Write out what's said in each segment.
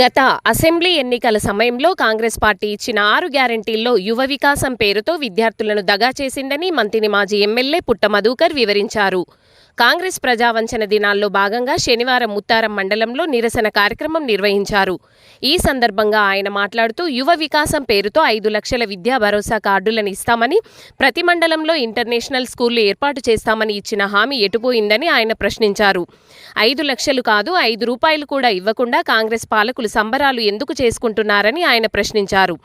గత అసెంబ్లీ ఎన్నికల సమయంలో కాంగ్రెస్ పార్టీ ఇచ్చిన 6 గ్యారంటీల్లో యువ వికాసం పేరుతో విద్యార్థులను దగా చేసిందని మంత్రి మాజీ ఎమ్మెల్యే పుట్ట మధుకర్ వివరించారు. కాంగ్రెస్ ప్రజావంచన దినాల్లో భాగంగా శనివారం ముత్తారం మండలంలో నిరసన కార్యక్రమం నిర్వహించారు. ఈ సందర్భంగా ఆయన మాట్లాడుతూ యువ వికాసం పేరుతో 5 లక్షల విద్యా భరోసా కార్డులను ఇస్తామని, ప్రతి మండలంలో ఇంటర్నేషనల్ స్కూళ్లు ఏర్పాటు చేస్తామని ఇచ్చిన హామీ ఎటుపోయిందని ఆయన ప్రశ్నించారు. 5 లక్షలు కాదు, 5 రూపాయలు కూడా ఇవ్వకుండా కాంగ్రెస్ పాలకులు సంబరాలు ఎందుకు చేసుకుంటున్నారని ఆయన ప్రశ్నించారు.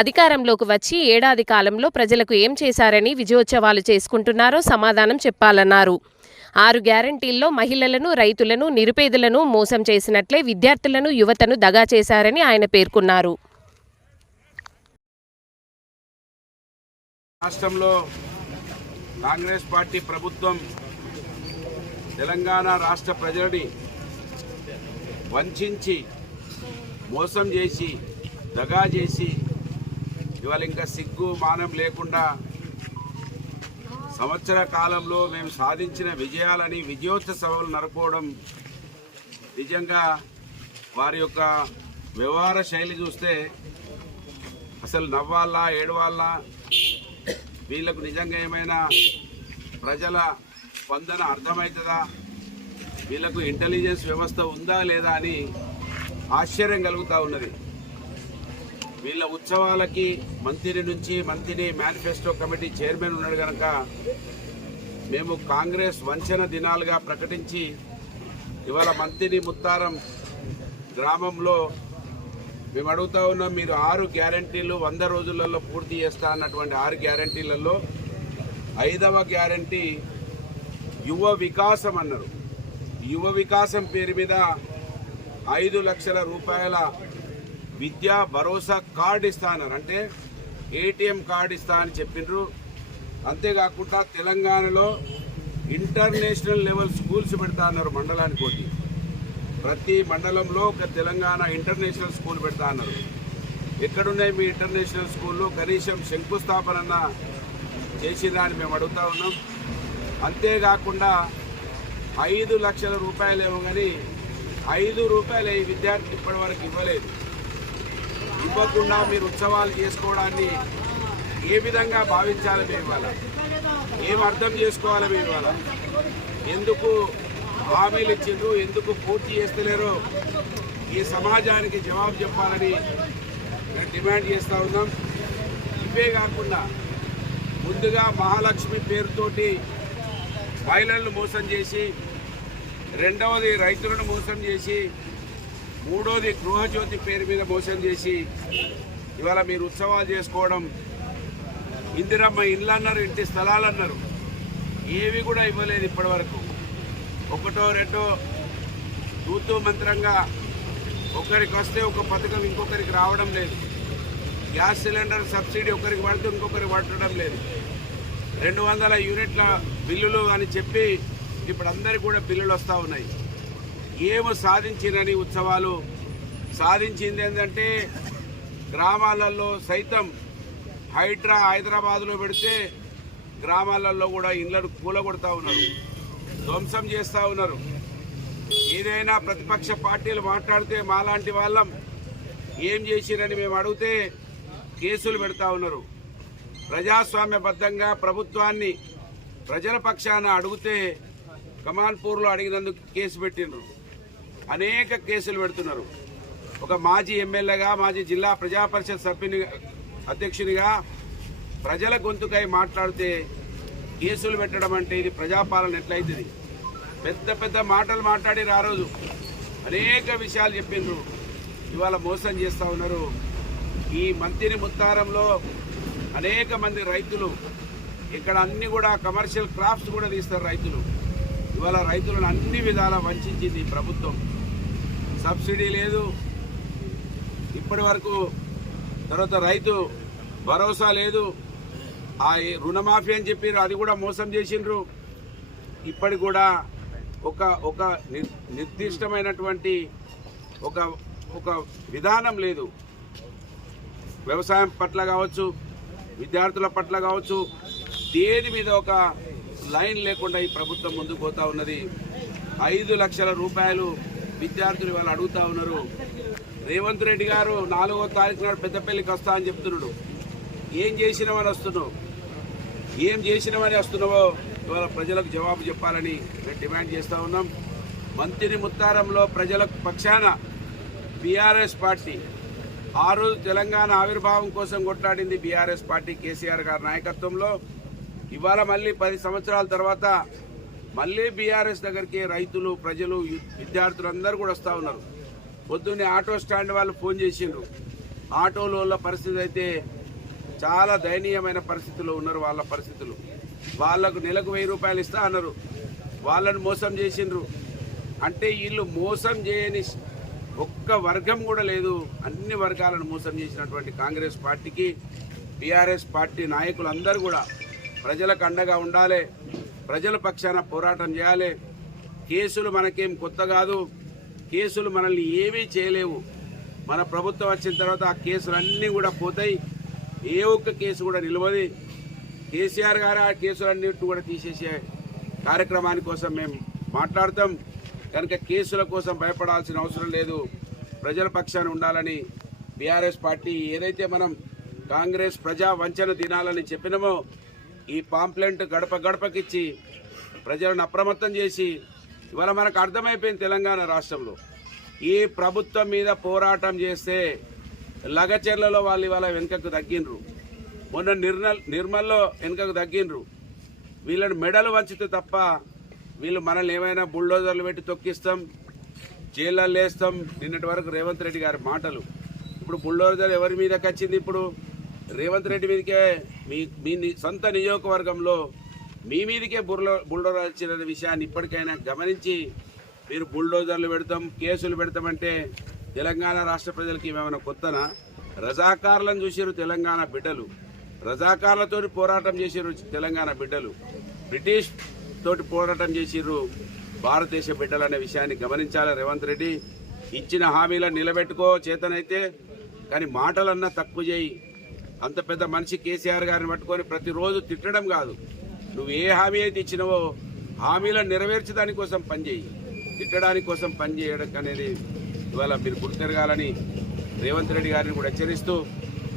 అధికారంలోకి వచ్చి ఏడాది కాలంలో ప్రజలకు ఏం చేశారని విజయోత్సవాలు చేసుకుంటున్నారో సమాధానం చెప్పాలన్నారు. 6 గ్యారంటీల్లో మహిళలను, రైతులను, నిరుపేదలను మోసం చేసినట్లే విద్యార్థులను, యువతను దగా చేశారని ఆయన పేర్కొన్నారు. రాష్ట్రంలో కాంగ్రెస్ పార్టీ ప్రభుత్వం తెలంగాణ రాష్ట్ర ప్రజలని వంచి మోసం చేసి దగా చేసి ఇవాళ ఇంకా సిగ్గు మానం లేకుండా సంవత్సర కాలంలో మేము సాధించిన విజయాలని విజయోత్సవాలు నడుపుకోవడం నిజంగా వారి యొక్క వ్యవహార శైలి చూస్తే అసలు నవ్వాలా ఏడవాలా, వీళ్ళకు నిజంగా ఏమైనా ప్రజల స్పందన అర్థమవుతుందా, వీళ్ళకు ఇంటెలిజెన్స్ వ్యవస్థ ఉందా లేదా అని ఆశ్చర్యం కలుగుతూ ఉన్నది. వీళ్ళ ఉత్సవాలకి మంత్రి మేనిఫెస్టో కమిటీ చైర్మన్ ఉన్నాడు కనుక మేము కాంగ్రెస్ వంచన దినాలుగా ప్రకటించి ఇవాళ మంత్రి ముత్తారం గ్రామంలో మేము అడుగుతా ఉన్నాం, మీరు 6 గ్యారంటీలు 100 రోజులలో పూర్తి చేస్తా అన్నటువంటి 6 గ్యారంటీలలో 5వ గ్యారంటీ యువ వికాసం అన్నారు. యువ వికాసం పేరు మీద 5 లక్షల రూపాయల విద్యా భరోసా కార్డు ఇస్తా అన్నారు. అంటే ఏటీఎం కార్డు ఇస్తా అని చెప్పిండ్రు. అంతేకాకుండా తెలంగాణలో ఇంటర్నేషనల్ లెవెల్ స్కూల్స్ పెడతా అన్నారు. మండలానికి ఒకటి, ప్రతి మండలంలో ఒక తెలంగాణ ఇంటర్నేషనల్ స్కూల్ పెడతా అన్నారు. ఎక్కడున్నాయి మీ ఇంటర్నేషనల్ స్కూళ్ళు? కనీసం శంకుస్థాపన చేసేదాన్ని మేము అడుగుతా ఉన్నాం. అంతేకాకుండా 5 లక్షల రూపాయలేమో కానీ 5 రూపాయలు ఈ విద్యార్థి ఇప్పటి వరకు ఇవ్వలేదు. ఇవ్వకుండా మీరు ఉత్సవాలు చేసుకోవడాన్ని ఏ విధంగా భావించాలి? మేము ఇవాళ ఏం అర్థం చేసుకోవాలి? మేము ఇవాళ ఎందుకు హామీలు ఇచ్చిండ్రు, ఎందుకు పూర్తి చేస్తలేరో ఈ సమాజానికి జవాబు చెప్పాలని మేము డిమాండ్ చేస్తూ ఉన్నాం. ఇవే కాకుండా ముందుగా మహాలక్ష్మి పేరుతోటి మహిళలను మోసం చేసి, రెండవది రైతులను మోసం చేసి, మూడోది గృహజ్యోతి పేరు మీద మోసం చేసి ఇవాళ మీరు ఉత్సవాలు చేసుకోవడం. ఇందిరమ్మ ఇళ్ళు అన్నారు, ఇంటి స్థలాలు అన్నారు, ఏవి కూడా ఇవ్వలేదు ఇప్పటి వరకు. ఒకటో రెండో తూతూ మంత్రంగా ఒకరికి వస్తే ఒక పథకం ఇంకొకరికి రావడం లేదు. గ్యాస్ సిలిండర్ సబ్సిడీ ఒకరికి పడితే ఇంకొకరికి పట్టడం లేదు. 200 యూనిట్ల బిల్లులు అని చెప్పి ఇప్పుడు అందరికీ కూడా బిల్లులు వస్తూ ఉన్నాయి. ఏమో సాధించినని ఉత్సవాలు సాధించింది ఏంటంటే గ్రామాలలో సైతం హైదరాబాద్లో పెడితే గ్రామాలలో కూడా ఇళ్లను కూలగొడతా ఉన్నారు, ధ్వంసం చేస్తూ ఉన్నారు. ఏదైనా ప్రతిపక్ష పార్టీలు మాట్లాడితే మాలాంటి వాళ్ళం ఏం చేసిరని మేము అడిగితే కేసులు పెడతా ఉన్నారు. ప్రజాస్వామ్యబద్ధంగా ప్రభుత్వాన్ని ప్రజల పక్షాన అడిగితే కమాన్పూర్లో అడిగినందుకు కేసు పెట్టిండ్రు, అనేక కేసులు పెడుతున్నారు. ఒక మాజీ ఎమ్మెల్యేగా, మాజీ జిల్లా ప్రజా పరిషత్ సభ్యుని అధ్యక్షునిగా ప్రజల గొంతుకై మాట్లాడితే కేసులు పెట్టడం అంటే ఇది ప్రజాపాలన ఎట్లయితుంది? పెద్ద పెద్ద మాటలు మాట్లాడి ఆ రోజు అనేక విషయాలు చెప్పిండ్రు, ఇవాళ మోసం చేస్తూ ఉన్నారు. ఈ మంత్రి ముత్తారంలో అనేక మంది రైతులు, ఇక్కడ అన్ని కూడా కమర్షియల్ క్రాఫ్ట్స్ కూడా తీస్తారు రైతులు. ఇవాళ రైతులను అన్ని విధాలా వంచింది ఈ ప్రభుత్వం. సబ్సిడీ లేదు ఇప్పటి వరకు, తర్వాత రైతు భరోసా లేదు, ఆ రుణమాఫీ అని చెప్పారు, అది కూడా మోసం చేసిండ్రు. ఇప్పటి కూడా ఒక నిర్దిష్టమైనటువంటి ఒక విధానం లేదు. వ్యవసాయం పట్ల కావచ్చు, విద్యార్థుల పట్ల కావచ్చు, దేని మీద ఒక లైన్ లేకుండా ఈ ప్రభుత్వం ముందుకు పోతా ఉన్నది. 5 లక్షల రూపాయలు విద్యార్థులు వాళ్ళు అడుగుతా ఉన్నారు. రేవంత్ రెడ్డి గారు 4వ తారీఖు నాడు పెద్దపల్లికి వస్తా అని చెప్తున్నాడు. ఏం చేసినామని వస్తున్నావు, ఏం చేసినామని వస్తున్నావో ఇవాళ ప్రజలకు జవాబు చెప్పాలని మేము డిమాండ్ చేస్తూ ఉన్నాం. మంత్రి ముత్తారంలో ప్రజల పక్షాన బీఆర్ఎస్ పార్టీ ఆ రోజు తెలంగాణ ఆవిర్భావం కోసం కొట్లాడింది బీఆర్ఎస్ పార్టీ కేసీఆర్ గారి నాయకత్వంలో. ఇవాళ మళ్ళీ 10 సంవత్సరాల తర్వాత మళ్ళీ బీఆర్ఎస్ దగ్గరికి రైతులు, ప్రజలు, విద్యార్థులు అందరూ కూడా వస్తూ ఉన్నారు. పొద్దున్నే ఆటో స్టాండ్ వాళ్ళు ఫోన్ చేసిండ్రు. ఆటోల వల్ల పరిస్థితి అయితే చాలా దయనీయమైన పరిస్థితుల్లో ఉన్నారు. వాళ్ళ పరిస్థితులు, వాళ్లకు నెలకు 1000 రూపాయలు ఇస్తా అన్నారు, వాళ్ళను మోసం చేసిండ్రు. అంటే వీళ్ళు మోసం చేయని ఒక్క వర్గం కూడా లేదు. అన్ని వర్గాలను మోసం చేసినటువంటి కాంగ్రెస్ పార్టీకి బీఆర్ఎస్ పార్టీ నాయకులు అందరూ కూడా ప్రజలకు అండగా ఉండాలి, ప్రజల పక్షాన పోరాటం చేయాలి. కేసులు మనకేం కొత్త కాదు, కేసులు మనల్ని ఏమీ చేయలేవు. మన ప్రభుత్వం వచ్చిన తర్వాత ఆ కేసులన్నీ కూడా పోతాయి, ఏ ఒక్క కేసు కూడా నిలవది. కేసీఆర్ గారు ఆ కేసులన్నింటినీ కూడా తీసేసే కార్యక్రమాని కోసం మేము మాట్లాడతాం. కనుక కేసుల కోసం భయపడాల్సిన అవసరం లేదు, ప్రజల పక్షాన ఉండాలని బీఆర్ఎస్ పార్టీ ఏదైతే మనం కాంగ్రెస్ ప్రజా వంచన దినాలని చెప్పినామో ఈ పాంప్లెంట్ గడప గడపకిచ్చి ప్రజలను అప్రమత్తం చేసి ఇవాళ మనకు అర్థమైపోయింది తెలంగాణ రాష్ట్రంలో ఈ ప్రభుత్వం మీద పోరాటం చేస్తే లగచెర్లలో వాళ్ళు ఇవాళ వెనుకకు తగ్గినరు, మొన్న నిర్మల్లో వెనుకకు తగ్గినరు. వీళ్ళని మెడలు వంచితే తప్ప వీళ్ళు మనల్ని ఏమైనా బుల్డోజర్లు పెట్టి తొక్కిస్తాం, జైళ్ళల్లో వేస్తాం. నిన్నటి వరకు రేవంత్ రెడ్డి గారి మాటలు, ఇప్పుడు బుల్డోజర్ ఎవరి మీదకి వచ్చింది? ఇప్పుడు రేవంత్ రెడ్డి మీదకే. మీ సొంత నియోజకవర్గంలో మీ మీదకే బుల్డోజర్ వచ్చిన విషయాన్ని ఇప్పటికైనా గమనించి మీరు బుల్డోజర్లు పెడతాం, కేసులు పెడతామంటే తెలంగాణ రాష్ట్ర ప్రజలకి ఏమైనా కొత్తనా? రజాకారులను చూసారు తెలంగాణ బిడ్డలు, రజాకారులతో పోరాటం చేసారు తెలంగాణ బిడ్డలు, బ్రిటిష్ తోటి పోరాటం చేసిర్రు భారతదేశ బిడ్డలు అనే విషయాన్ని గమనించాలి. రేవంత్ రెడ్డి ఇచ్చిన హామీలను నిలబెట్టుకో చేతనైతే, కానీ మాటలన్నా తక్కువ చేయి. అంత పెద్ద మనిషి కేసీఆర్ గారిని పట్టుకొని ప్రతిరోజు తిట్టడం కాదు, నువ్వు ఏ హామీ అయితే ఇచ్చినావో హామీలను నెరవేర్చడానికి కోసం పనిచేయి, తిట్టడానికి కోసం పనిచేయడం అనేది ఇవాళ మీరు గుర్తెరగాలని రేవంత్ రెడ్డి గారిని కూడా హెచ్చరిస్తూ